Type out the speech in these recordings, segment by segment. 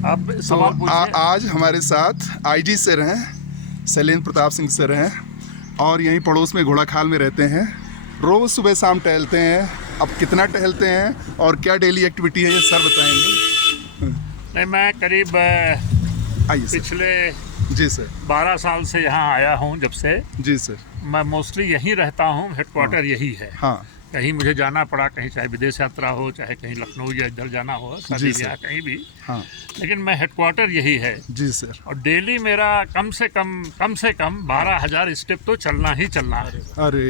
आप तो सवाल पूछिए। आज हमारे साथ आईजी सर हैं, शैलेंद्र प्रताप सिंह सर हैं, और यहीं पड़ोस में घोड़ाखाल में रहते हैं। रोज़ सुबह शाम टहलते हैं। अब कितना टहलते हैं और क्या डेली एक्टिविटी है ये सर बताएंगे। नहीं, मैं करीब आइए सर। पिछले जी सर। 12 साल से यहाँ आया हूँ। जब से जी सर। मैं मोस्टली यहीं रहता हूँ, हेडक्वार्टर यही है। हाँ कहीं मुझे जाना पड़ा, कहीं चाहे विदेश यात्रा हो, चाहे कहीं लखनऊ या इधर जाना हो, शादी सर। ब्याह कहीं भी, हाँ। लेकिन मैं हेडक्वार्टर यही है। जी सर। और डेली मेरा कम से कम 12,000 स्टेप तो चलना ही चलना है। अरे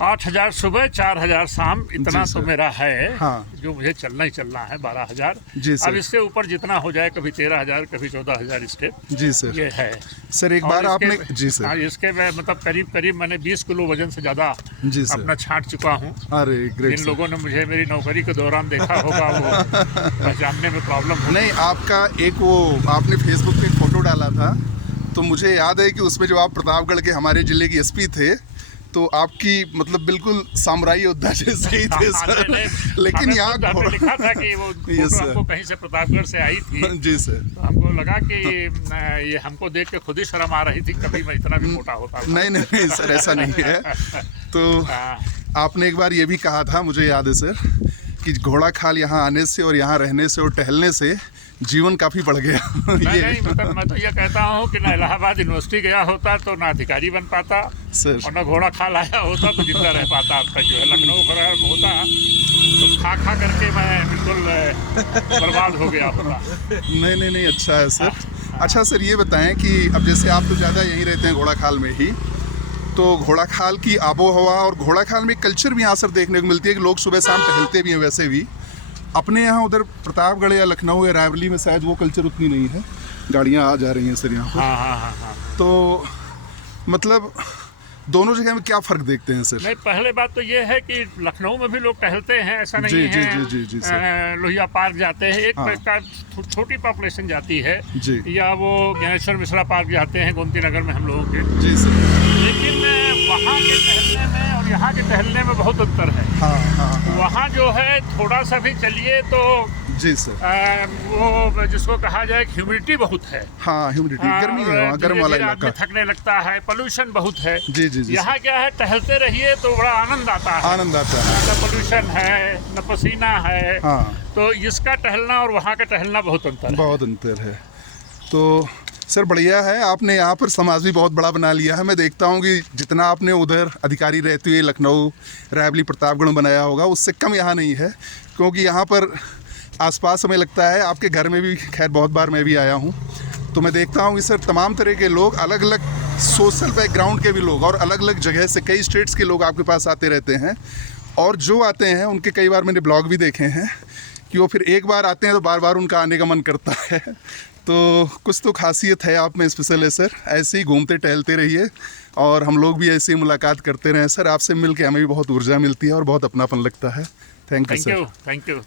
8,000 सुबह, 4,000 शाम, इतना जी तो सर। मेरा है। हाँ। जो मुझे चलना ही चलना है 12,000। जी सर। अब इससे ऊपर जितना हो जाए, कभी 13,000, कभी 14,000 स्टेप। जी सर। ये है सर एक और बार आपने जी हाँ, सर। इसके मैं मतलब करीब मैंने 20 किलो वजन से ज़्यादा जी सर। अपना छांट चुका हूँ। अरे ग्रेट जिन सर। लोगों ने मुझे मेरी नौकरी के दौरान देखा होगा वो पहचानने में प्रॉब्लम हो। नहीं, आपका एक वो आपने फेसबुक पे एक फ़ोटो डाला था, तो मुझे याद है कि उसमें जब आप प्रतापगढ़ के हमारे ज़िले के एसपी थे, तो आपकी मतलब बिल्कुल सामुराई योद्धा जैसे ही थे सर। लेकिन यहाँ हमने लिखा था कि वो यस फोटो सर। हमको कहीं से प्रतापगढ़ से आई थी। जी सर। तो हमको लगा कि ये हमको देख के खुद ही शर्म आ रही थी, कभी मैं इतना भी मोटा होता था। नहीं नहीं नहीं सर, ऐसा नहीं है। तो आपने एक बार ये भी कहा था, मुझे याद है सर, कि घोड़ाखाल यहाँ आने से और यहाँ रहने से और टहलने से जीवन काफ़ी बढ़ गया। नहीं, मतलब मैं तो ये कहता हूँ कि ना इलाहाबाद यूनिवर्सिटी गया होता तो ना अधिकारी बन पाता सर। और ना घोड़ाखाल आया होता तो जिंदा रह पाता। आपका जो है लखनऊ वगैरह में होता तो खा करके मैं बिल्कुल बर्बाद हो गया होता। नहीं नहीं नहीं, अच्छा है सर। अच्छा सर, ये बताएं कि अब जैसे आप तो ज़्यादा यहीं रहते हैं घोड़ाखाल में ही, तो घोड़ाखाल की आबो हवा और घोड़ाखाल में कल्चर भी यहाँ सर देखने को मिलती है कि लोग सुबह शाम टहलते भी हैं। वैसे भी अपने यहाँ उधर प्रतापगढ़ या लखनऊ या रायबरेली में शायद वो कल्चर उतनी नहीं है, गाड़ियाँ आ जा रही हैं सर यहाँ पर। हाँ। तो मतलब दोनों जगह में क्या फ़र्क देखते हैं सर? नहीं, पहले बात तो ये है कि लखनऊ में भी लोग टहलते हैं, ऐसा नहीं जी, है। जी, जी, जी, सर। लोहिया पार्क जाते हैं, एक हाँ। छोटी पॉपुलेशन जाती है जी। या वो ज्ञानेश्वर मिश्रा पार्क जाते हैं गोमती नगर में हम लोगों के। जी सर। लेकिन वहाँ के टहलने में और यहाँ के टहलने में बहुत अंतर है। हाँ। वहाँ जो है थोड़ा सा भी चलिए तो जी सर। वो जिसको कहा जाए ह्यूमिडिटी बहुत है। हाँ, ह्यूमिडिटी, गर्मी है वहाँ, गर्म वाला इलाका। थकने लगता है, पोल्यूशन बहुत है। जी जी जी। यहाँ क्या है, टहलते रहिए तो बड़ा आनंद आता है। आनंद आता है। न पोल्यूशन है, न पसीना है। हाँ। तो इसका टहलना और वहाँ का टहलना बहुत अंतर है। बहुत अंतर है। तो सर बढ़िया है, आपने यहाँ पर समाज भी बहुत बड़ा बना लिया है। मैं देखता हूँ कि जितना आपने उधर अधिकारी रहते हुए लखनऊ, रायबरेली, प्रतापगढ़ में बनाया होगा, उससे कम यहाँ नहीं है। क्योंकि यहाँ पर आसपास हमें लगता है, आपके घर में भी खैर बहुत बार मैं भी आया हूँ, तो मैं देखता हूँ कि सर तमाम तरह के लोग, अलग अलग सोशल बैकग्राउंड के भी लोग और अलग अलग जगह से, कई स्टेट्स के लोग आपके पास आते रहते हैं। और जो आते हैं उनके कई बार मैंने ब्लॉग भी देखे हैं कि वो फिर एक बार आते हैं तो बार बार उनका आने का मन करता है। तो कुछ तो खासियत है आप में स्पेशल है सर। ऐसे ही घूमते टहलते रहिए और हम लोग भी ऐसे ही मुलाकात करते रहें सर। आपसे मिल के हमें भी बहुत ऊर्जा मिलती है और बहुत अपनापन लगता है। Thank you sir. Thank you.